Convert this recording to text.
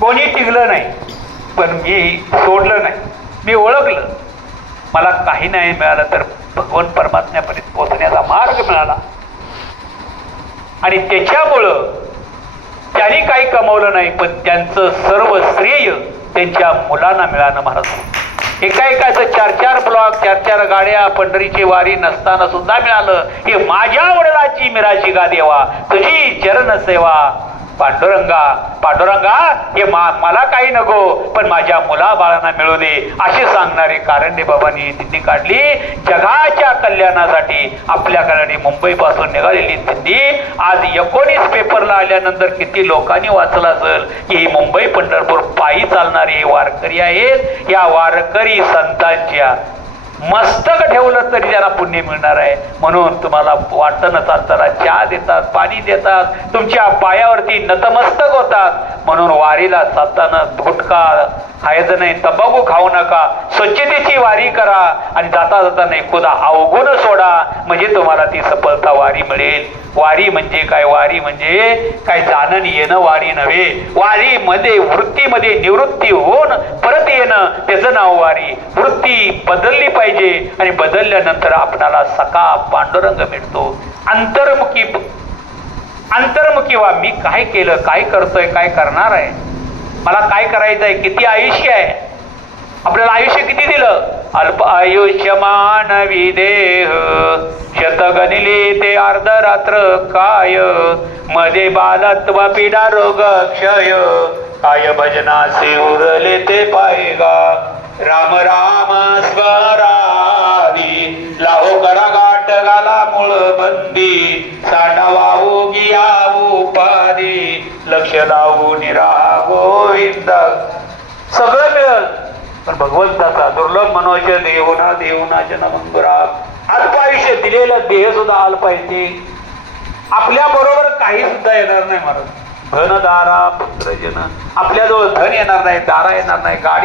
कोणी टिकलं नाही, पण मी सोडलं नाही. मी ओळखलं मला काही नाही मिळालं तर भगवान परमात्म्यापर्यंत पोहोचण्याचा मार्ग मिळाला. आणि त्याच्यामुळं त्यांनी काही कमवलं नाही, पण त्यांचं सर्व श्रेय त्यांच्या मुलांना मिळालं. महाराज एकाचं 4-4 ब्लॉक, 4-4 गाड्या, पंढरीची वारी नसताना सुद्धा मिळालं. हे माझ्या वडिलाची मिराची गा देवा, तुझी चरण सेवा. पांडुरंगा पांडुरंगा हे मला काही नको, पण माझ्या मुला बाळांना मिळू दे, असे सांगणारे कारंडे बाबांनी दिंडी काढली. जगाच्या कल्याणासाठी आपल्याकडे मुंबई पासून निघालेली दिंडी आज 19 पेपरला आल्यानंतर किती लोकांनी वाचलं असेल की ही मुंबई पंढरपूर पायी चालणारे वारकरी आहेत. या वारकरी संतांच्या मस्तक ठेवलं तरी त्यांना पुण्य मिळणार आहे. म्हणून तुम्हाला वाटणं चालताना चहा देतात, पाणी देतात, तुमच्या पायावरती नतमस्तक होतात. म्हणून वारीला चालताना गुटखा खायचं नाही, तंबाखू खाऊ नका, स्वच्छतेची वारी करा आणि जाता जाताना खुदा अवगुण सोडा, म्हणजे तुम्हाला ती सफलता वारी मिळेल. वारी म्हणजे काय? वारी म्हणजे काय जाणं येणं वारी नव्हे. वारीमध्ये वृत्तीमध्ये निवृत्ती होऊन परत येणं, त्याचं नाव वारी. वृत्ती बदलली पाहिजे आणि बदलल्यानंतर आपणाला सखा पांडुरंग मिळतो. अंतर्मुखी व्हा. मी काय केलं, काय करतोय, काय करणार आहे, मला काय करायचं आहे, किती आयुष्य आहे, आपल्याला आयुष्य किती दिलं? अल्प आयुष्य मानवी देह, शतगणिले ते अर्धरात्र काय, मध्ये बालत्व पीडा रोग क्षय, काय भजनासे उरले ते पायगा. राम राम स्मरावी, लाहो करा गाठ घाला मूळ बंदी, साठावाहू गिया उपाधी, लक्ष लावू निरा गोविंद. सगळं मिळत पण भगवंताचा दुर्लभ मनोज देवना देवनाच्या नमंगुरा. अल्प आयुष्य दिलेलं देह सुद्धा अल्प आहे. ते आपल्या बरोबर काही सुद्धा येणार नाही. महाराज धन दारा पुत्र जन, आपल्याजवळ धन येणार नाही, दारा येणार नाही, गाडी